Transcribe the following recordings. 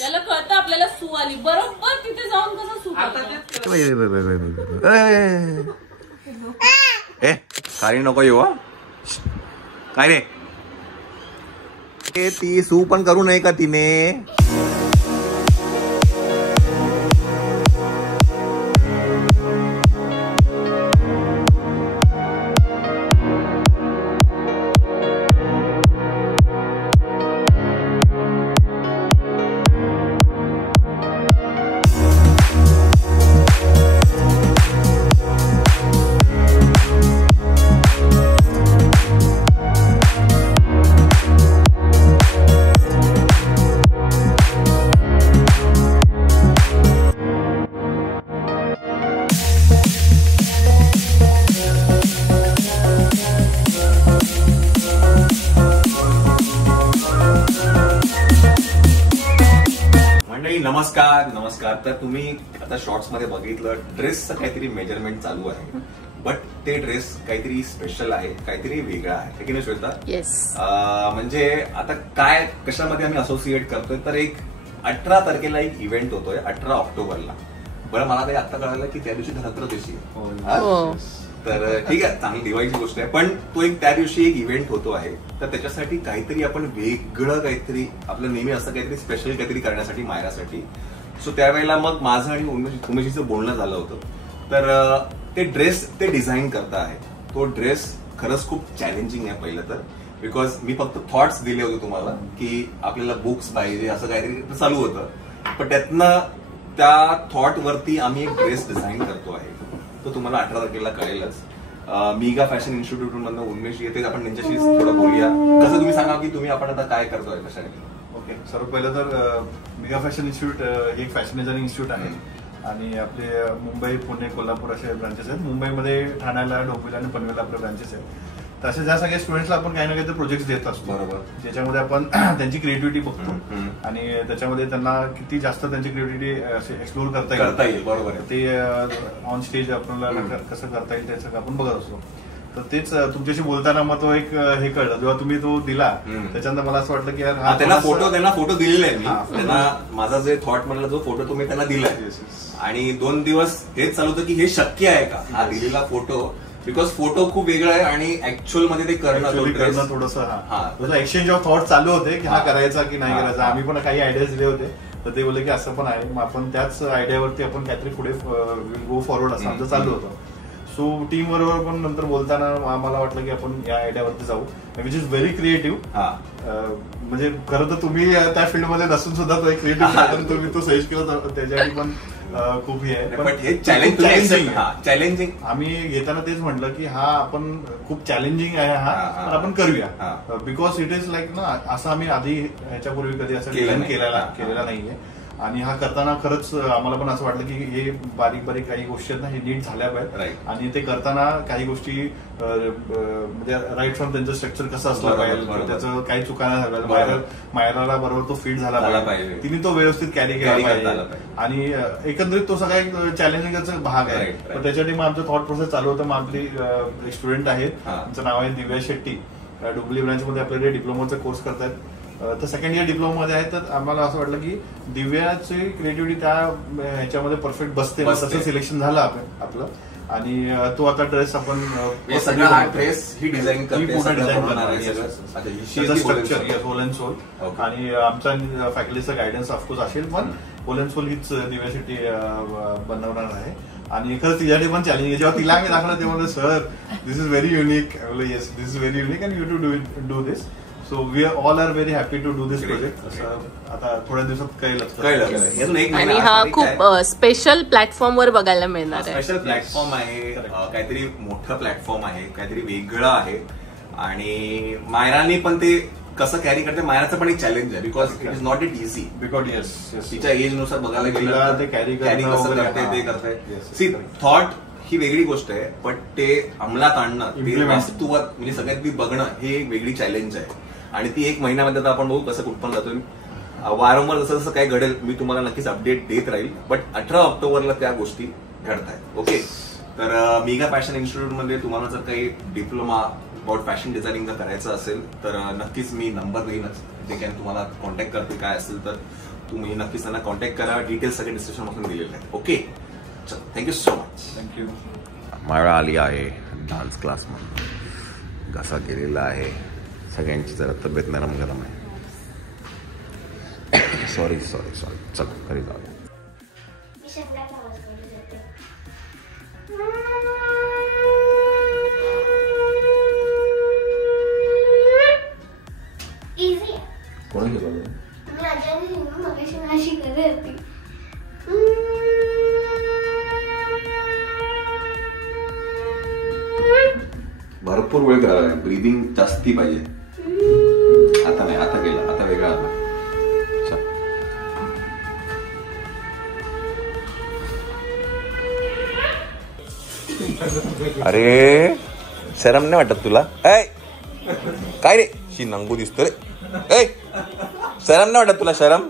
त्याला कळतं आपल्याला सू आली, बरोबर तिथे जाऊन कसं सू काही नको येऊ. काय रे ती सू पण करू नये का तिने? नमस्कार नमस्कार. तर तुम्ही आता शॉर्ट्स मध्ये बघितलं ड्रेसचं काहीतरी मेजरमेंट चालू आहे, बट ते ड्रेस काहीतरी स्पेशल आहे, काहीतरी वेगळा आहे की नाही श्वेता? येस. म्हणजे आता काय कशामध्ये आम्ही असोसिएट करतोय, तर एक 18 तारखेला एक इव्हेंट होतोय 18 ऑक्टोबरला. बरं मला काही आता कळालं की त्या दिवशी धनत्रयोदशी आहे. तर ठीक आहे, चांगली दिवाळीची गोष्ट आहे, पण तो एक त्या दिवशी एक इव्हेंट होतो आहे, तर त्याच्यासाठी काहीतरी आपण वेगळं काहीतरी आपलं नेहमी असं काहीतरी स्पेशल काहीतरी करण्यासाठी मायरासाठी. सो त्यावेळेला मग माझं आणि उमेशीचं बोलणं झालं होतं. तर ते ड्रेस ते डिझाईन करता आहे. तो ड्रेस खरंच खूप चॅलेंजिंग आहे पहिलं तर, बिकॉज मी फक्त थॉट्स दिले होते तुम्हाला की आपल्याला बुक्स पाहिजे असं काहीतरी चालू होतं, पण त्यातनं त्या थॉट वरती आम्ही एक ड्रेस डिझाईन करतो आहे. तो तुम्हाला 18 तारखेला कळेलच. मीगा फॅशन इन्स्टिट्यूट मधून उन्मेष येते, आपण त्यांच्याशी थोडं बोलूया. कसं तुम्ही सांगा की तुम्ही आपण आता काय करतोय कशाने? ओके, सर्व पहिलं तर मीगा फॅशन इन्स्टिट्यूट हे एक फॅशन डिझायनिंग इन्स्टिट्यूट आहे आणि आपले मुंबई, पुणे, कोल्हापूर असे ब्रांचेस आहेत. मुंबईमध्ये ठाण्याला, डोंबिवली आणि पनवेलला आपले ब्रांचेस आहेत. तसे ज्या सगळ्या स्टुडंट्सला आपण काही ना काही प्रोजेक्ट देत असतो, बरोबर, ज्याच्यामध्ये आपण त्यांची क्रिएटिव्हिटी बघतो आणि त्याच्यामध्ये त्यांना किती जास्त त्यांची क्रिएटिव्हिटी एक्सप्लोर करता येईल, बरोबर आहे, ते ऑन स्टेज आपल्याला कसं करता येईल त्याचं आपण बघत असतो. तर तेच तुमच्याशी बोलताना मग तो एक हे कळलं जेव्हा तुम्ही तो दिला, त्याच्यानंतर मला असं वाटलं की यार त्यांना फोटो दिलेला आहे मी त्यांना. माझा जे थॉट मधला जो फोटो तुम्ही त्यांना दिलाय आणि 2 दिवस हेच चालू होतं की हे शक्य आहे का हा दिलेला फोटो, बिकॉज फोटो खूप वेगळा आहे आणि ऍक्च्युअल मध्ये ते करणं थोडंसं एक्सचेंज ऑफ थॉट चालू होते की हा करायचा की नाही करायचा. आम्ही पण काही आयडियाज दिले होते, तर ते बोलले की असं पण आहे, मग आपण त्याच आयडियावरती आपण काहीतरी पुढे गो फॉरवर्ड असं आमचं चालू होतं. सो टीम बरोबर पण नंतर बोलताना आम्हाला वाटलं की आपण या आयडियावरती जाऊ, विच इज व्हेरी क्रिएटिव्ह. म्हणजे खरं तर तुम्ही त्या फील्डमध्ये नसून सुद्धा तो एक क्रिएटिव्ह तुम्ही तो सजेस्ट केला, त्याच्यासाठी पण खूप हे आहे. पण हे चॅलेंजिंग आम्ही घेताना तेच म्हटलं की हा आपण खूप चॅलेंजिंग आहे हा, पण आपण करूया, बिकॉज इट इज लाईक ना, असं आम्ही आधी ह्याच्यापूर्वी कधी असं डिझाईन केलेला नाहीये. आणि हा करताना खरंच आम्हाला पण असं वाटलं की हे बारीक बारीक काही गोष्टी आहेत ना, हे नीट झाल्या पाहिजे आणि ते करताना काही गोष्टी म्हणजे राईट फ्रॉम त्यांचं स्ट्रक्चर कसं असलं पाहिजे, त्याचं काही चुका नाही झालं पाहिजे, मायराला बरोबर तो फिट झाला पाहिजे, तिने तो व्यवस्थित कॅरी केला पाहिजे आणि एकंदरीत तो सगळा एक चॅलेंजिंगचा भाग आहे. तर त्याच्यासाठी मग आमचं थॉट प्रोसेस चालू होतं. मग आपली एक स्टुडंट आहेत, त्यांचं नाव आहे दिव्या शेट्टी, डोंबिवली ब्रांचमध्ये आपल्याकडे डिप्लोमाचा कोर्स करतायत, तर सेकंड इयर डिप्लोमा मध्ये आहे. तर आम्हाला असं वाटलं की दिव्याची क्रिएटिव्हिटी त्या ह्याच्यामध्ये परफेक्ट बस्ते, तसं सिलेक्शन झालं आपलं आणि तो आता ड्रेस आपण ड्रेस ही design structure whole and soul आणि आमचा फॅकल्टीचा गायडन्स ऑफकोर्स असेल, पण होल अँड सोल हीच दिव्यासाठी बनवणार आहे. आणि खरंच तिच्यासाठी पण चॅलेंज आहे. जेव्हा तिला आम्ही दाखवलं तेव्हा sir this is very unique, yes this is very unique and you to do this. So we all are very happy to do this project. आता थोड्या दिवसात कळेल आणि हा खूप स्पेशल प्लॅटफॉर्म वर बघायला मिळणार आहे. स्पेशल प्लॅटफॉर्म आहे, काहीतरी मोठं प्लॅटफॉर्म आहे, काहीतरी वेगळं आहे आणि मायराने पण ते कसं कॅरी करते. मायराचं पण एक चॅलेंज आहे, because it is not it easy, because तिच्या एज नुसार बघायला गेलं ते कॅरी कसं करते ते करते. सी थॉट ही वेगळी गोष्ट आहे, पण ते अंमलात आणणं, ते वास्तूवर म्हणजे सगळ्यात बघणं हे एक वेगळी चॅलेंज आहे. आणि ती 1 महिन्यामध्ये आता आपण बघू कसं कुठपर्यंत जातोय. वारंवार जसं जसं काय घडेल मी तुम्हाला नक्कीच अपडेट देत राहील, बट 18 ऑक्टोबरला त्या गोष्टी घडत आहेत. ओके, तर मीगा फॅशन इन्स्टिट्यूट मध्ये तुम्हाला जर काही डिप्लोमा अबाउट फॅशन डिझायनिंग जर करायचं असेल तर नक्कीच मी नंबर देईनच. ते काय तुम्हाला कॉन्टॅक्ट करतील काय असेल तर तुम्ही नक्कीच त्यांना कॉन्टॅक्ट करा. डिटेल्स सगळे डिस्क्रिप्शन मधून दिलेले आहेत. ओके, चल, थँक्यू सो मच. थँक्यू. माळा आली आहे डान्स क्लासमध्ये. घसा गेलेला आहे, सगळ्यांची जरा तब्येत नरम गरम आहे. सॉरी चल घरी जाऊ. कोणी केलं? भरपूर वेळ करायला, ब्रीदिंग जास्ती पाहिजे. आता नाही, आता गेला, आता वेगळा आला. अरे शरम नाही वाटत तुला? काय रे शी नंगू दिसतो रे. शरम नाही वाटत तुला? शरम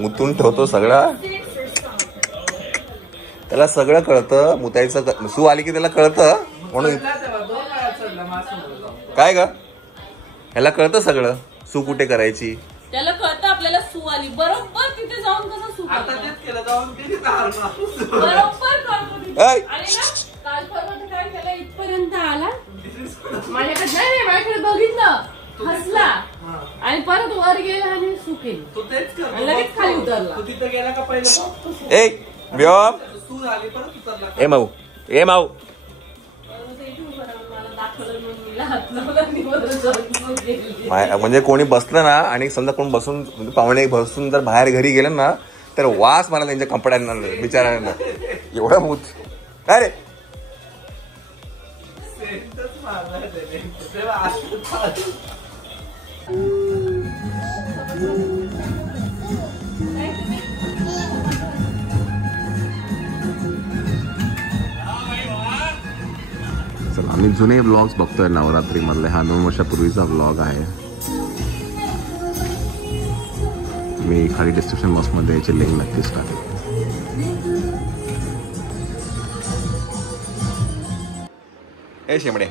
मुतून ठेवतो सगळा. त्याला सगळं कळतं. मुतायचं सू आली की त्याला कळतं. म्हणून काय ग, ह्याला कळतं सगळं. सू कुठे करायची त्याला कळतं. आपल्याला सू आली बरोबर तिथे जाऊन कसं सू बरोबर काल परवा काय केलं, इथपर्यंत आला माझ्याकडे. नाही माझ्याकडे बघितलं, हसला आणि परत वर गेला आणि सू केली. लगेच खाली उतरला. तिथे गेला का पहिले ए माऊ, ए माऊ. म्हणजे कोणी बसलं ना आणि समजा कोण बसून पाहुणे बसून जर बाहेर घरी गेलं ना तर वास मला त्यांच्या कपड्यांना बिचारांना एवढा मूत. अरे चला, आम्ही जुने व्लॉग्स बघतोय नवरात्री मधले. हा 2 वर्षापूर्वीचा व्लॉग आहे. मी खाली डिस्क्रिप्शन बॉक्समध्ये याची लिंक नक्कीच टाकेल. ए शेंबडे,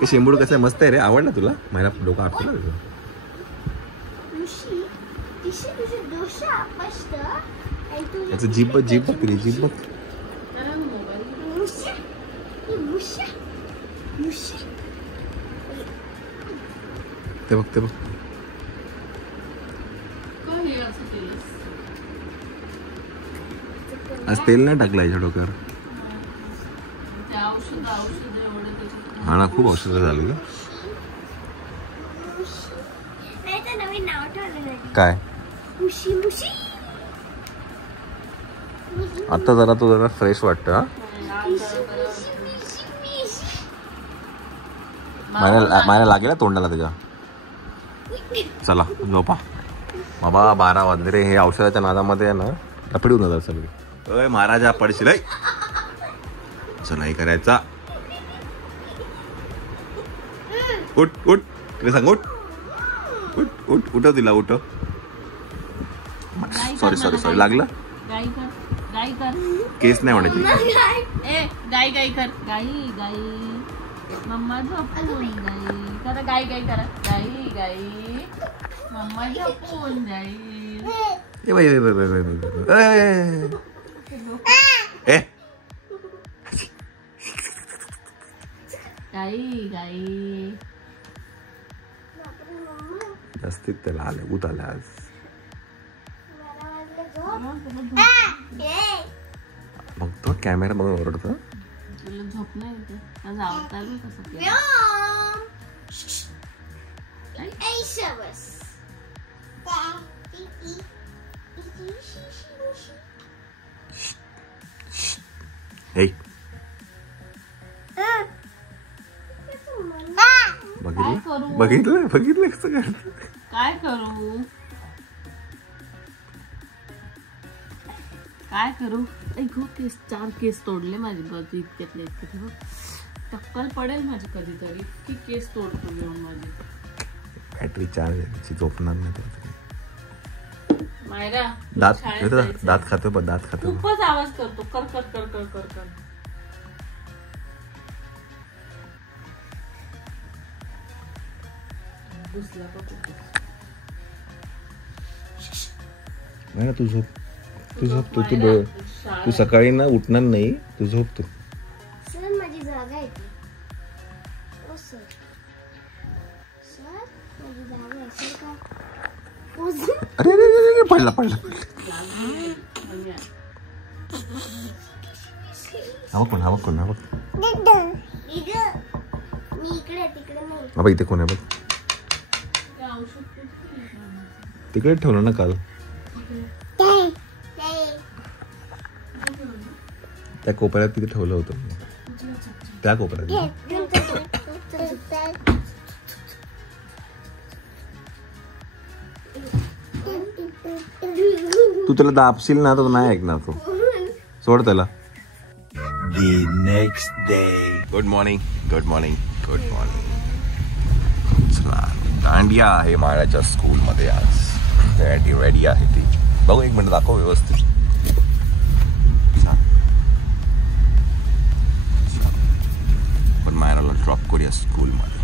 हे शेंबूड कसं आहे, मस्त आहे रे. आवडलं तुला? माझ्या डोकं आठवलं तुझं. याचं जीभ बघ, जीभ बघ, जीभ बघ. ते बघ, ते बघ. आज तेल नाही टाकलं याच्या डोक्यावर. हा ना, खूप औषधं झाली. काय आता जरा तो जरा फ्रेश वाटतं. मायला लागेल तोंडाला त्याच्या. चला झोपा बाबा, 12 वाजले रे. हे औषधाच्या नादामध्ये आहे ना लपडी होऊन जातात सगळी. अय महाराजा पडशील. असं नाही करायचा. उठ उठ, तुला सांग उठ उठ उठ. उठव तिला, उठव. सॉरी लागलं. केस नाही म्हणायची. गाई गाई कर, गाई गाई. मम्मा झोपून जाई. करा गाई गाई करा. गाई गाई मम्मा झोपून जाई. गाई गाई. जास्तीत त्याला आले उत आले आज. मग तो कॅमेरा बघून ओरडतो. तुला झोप नाही येते? आज आवडतं कसं बघितलं बघितलं कसं करत. काय करू काय करू. ऐक केस, 4 केस तोडले माझे बघ. इतक्यातले इतके टक्कल पडेल माझी कधीतरी. इतकी केस तोडतो घेऊन माझी. बॅटरी चार्ज आहे, झोपणार नाही. मायरा दात खातो पण दात खातो. खूपच आवाज करतो. कर कर कर कर कर कर. घुसला तू झोप. तू सकाळी ना उठणार नाही. तू झोप. तू सर माझी जागा आहे ती. ओ सर माझी जागा असेल का? अरे पडला. हवा कोण मी इकडे तिकडे नाही. बाबा इथे कोण आहे बघ. तिकडे ठेवलं ना काल. त्या कोपऱ्यात तिथे ठेवलं होतं. त्या कोपऱ्यात तू त्याला दाबशील ना तर नाही ऐकणार. तू सोड त्याला. The next day. Good morning. चला दांडिया आहे माळ्याच्या स्कूल मध्ये आज. रेडी आहे ती. बघू एक मिनिट दाखव व्यवस्थित. पण मायराला ड्रॉप करूया स्कूल मध्ये.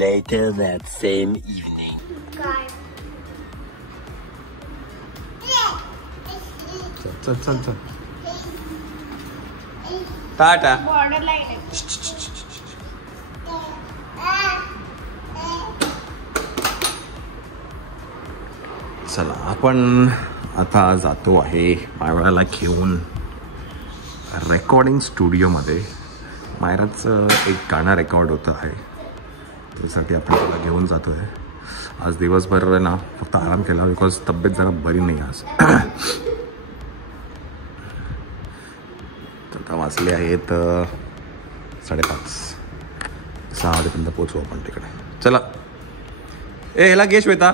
Later that same evening. चल टाटा. बॉर्डर लाईन आहे. चला आपण आता जातो आहे मायराला घेऊन रेकॉर्डिंग स्टुडिओमध्ये. मायराचं एक गाणं रेकॉर्ड होतं आहे. त्यासाठी आपण त्याला घेऊन जातो आहे. आज दिवसभर ना फक्त आराम केला बिकॉज तब्येत जरा बरी नाही आज. आता वाजले आहेत 5:30. 6 वाजेपर्यंत पोचू आपण तिकडे. चला ह्याला घे श्वेता.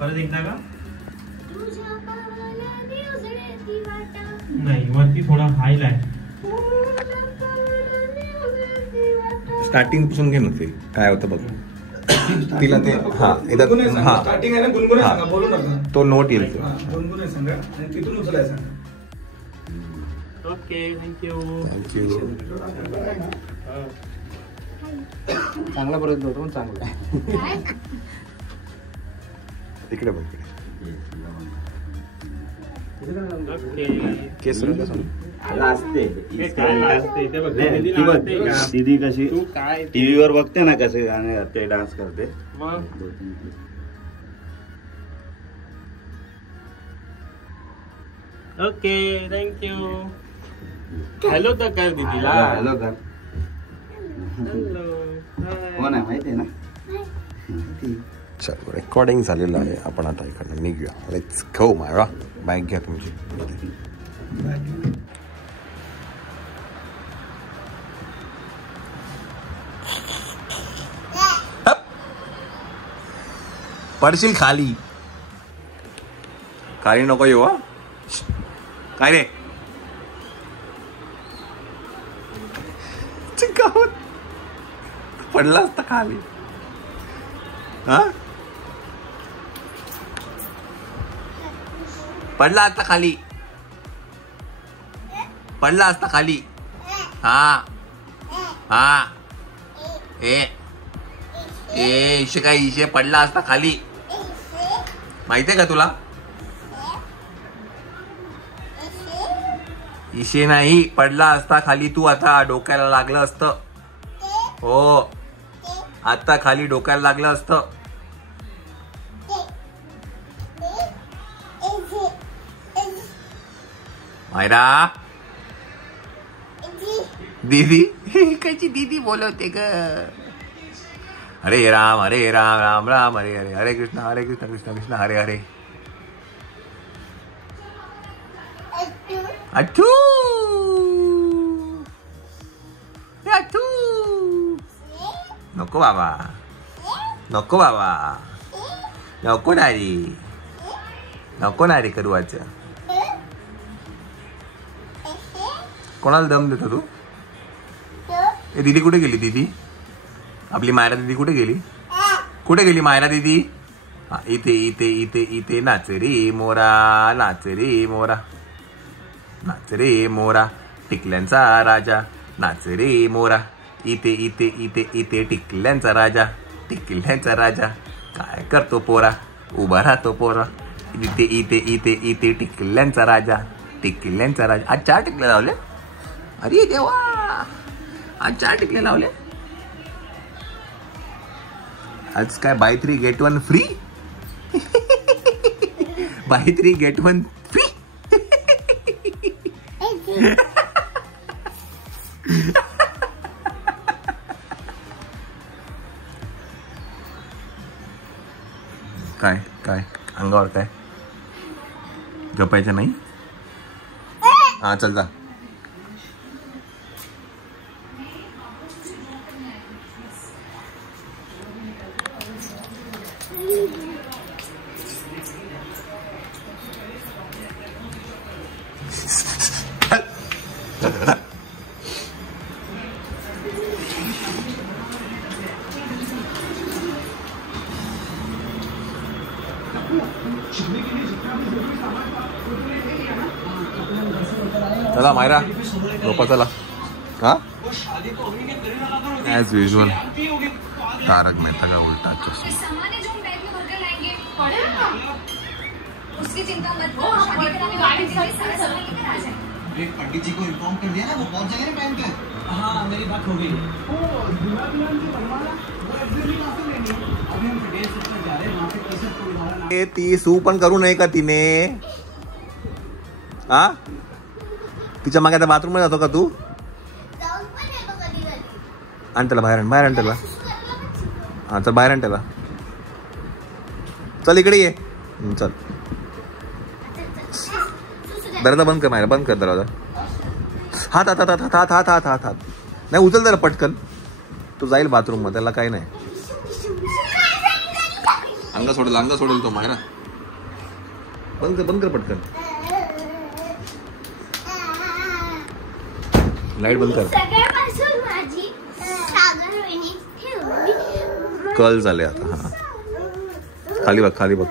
परत एकदा का नाही वरती थोडा हायला आहे. स्टार्टिंग पासून घे ना. ते काय होतं बघ. तिला ते स्टार्टिंग आहे ना. गुणगुणे सांगा. बोलू नका. तो नोट येईल. गुणगुणे सांगा आणि तिथून उचलायचं. Okay thank you. चांगला पर्यंत होतो पण चांगला आहे. इकडे बघ. दीदी कशी टीव्हीवर बघते ना कसे गाणे ते डान्स करते. Okay thank you. हॅलो तर कर दीदीला. हॅलो कर. कोण आहे माहिती आहे ना. चलो रेकॉर्डिंग झालेलं आहे. आपण आता इकडनं निघूया. Let's go Myra. बॅग घ्या तुमची. पडशील खाली. खाली नको येऊ. काय रे चिंकावत पडला असता खाली. हा पडला असता खाली. पडला असता खाली. हा इशे काय इशे पडला असता खाली. माहितीये का तुला. इशे नाही पडला असता खाली. तू आता डोक्याला लागलं असतं. हो आता खाली डोक्याला लागलं असतं. मायरा दीदी कशी दीदी बोलवते ग. हरे राम राम राम हरे हरे. हरे कृष्ण कृष्ण कृष्ण हरे हरे. अट्टू थू नको बाबा नको बाबा नको नारी नको नारी करूवाचं कोणाला दम देतो तू ए दीदी कुठे गेली दीदी आपली मायरा दीदी कुठे गेली मायरा दीदी हा इथे इथे इथे इथे नाच रे मोरा नाच रे मोरा नाच रे मोरा टिकल्यांचा राजा नाच रे मोरा इथे इथे इथे इथे टिकल्यांचा राजा काय करतो पोरा उभा राहतो पोरा इथे इथे इथे इथे टिकल्यांचा राजा आज 4 टिकले लावले अरे देवा आज 4 टिकले लावले आज काय buy 3 get 1 free buy 3 get 1 free काय काय अंगावर काय झोपायचं नाही हा चल जा चला मायरा झोपा चला हा ॲज युजल तारक मेहता का उल्टा चष्मा पंडित जी को इन्फॉर्म कर दिया ना वो पहुंच जाएंगे टाइम पे हाँ मेरी बात हो गई ती सू पण करू नये का तिने हा तिच्या मागे बाथरूम मध्ये जातो का तू आण त्याला बाहेर आण त्याला हा चल बाहेर आण त्याला चल इकडे ये चल दरवाजा बंद कर मायरा बंद कर दरवाजा हात हात हात हात हात हात हात हात नाही उचल जरा पटकन तो जाईल बाथरूम मध्ये त्याला काही नाही अंग सोडेल तो मायरा बंद कर पटकन लाईट बंद कर कल झाले आता हा खाली बघ